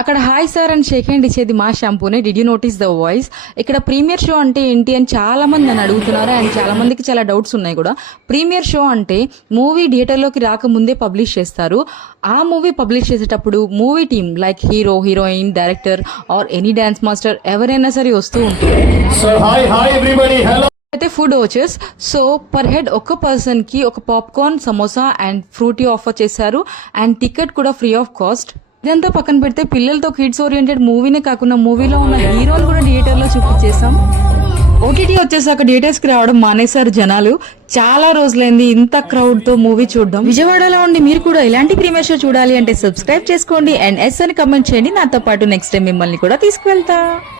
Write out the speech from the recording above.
అక్కడ hi sir అని Sheikh hand ఇచ్చేది మా షాంపూనే. Did you notice the voice? ఇక్కడ ప్రీమియర్ షో అంటే ఏంటి అని చాలా మంది నన్ను అడుగుతున్నారు అండ్ చాలా మందికి చాలా డౌట్స్ ఉన్నాయి కూడా. ప్రీమియర్ షో అంటే మూవీ థియేటర్లోకి రాకముందే పబ్లిష్ చేస్తారు. ఆ మూవీ పబ్లిష్ చేసేటప్పుడు movie team like hero, heroine, director or any dance master ఎవరైనా సరే వస్తూ ఉంటారు. అయితే ఫుడ్ వచ్చేస్. సో పర్ హెడ్ ఒక్క పర్సన్ కి ఒక popcorn, samosa and Frooti offer చేశారు అండ్ టికెట్ కూడా ఫ్రీ ఆఫ్ కాస్ట్. ఇదంతా పక్కన పెడితే పిల్లలతో కిడ్స్ ఓరియంటెడ్ మూవీనే కాకుండా మూవీలో ఉన్న హీరోలు కూడా థియేటర్ లో చూపించేసాం. ఓటీటీ వచ్చేసాక థియేటర్స్ కి రావడం మానేశారు జనాలు. చాలా రోజులైంది ఇంత క్రౌడ్ తో మూవీ చూడడం. విజయవాడలో ఉండి మీరు కూడా ఇలాంటి ప్రీమియర్ షో చూడాలి అంటే సబ్స్క్రైబ్ చేసుకోండి అండ్ ఎస్ అని కమెంట్ చేయండి. నాతో పాటు నెక్స్ట్ టైం మిమ్మల్ని కూడా తీసుకువెళ్తా.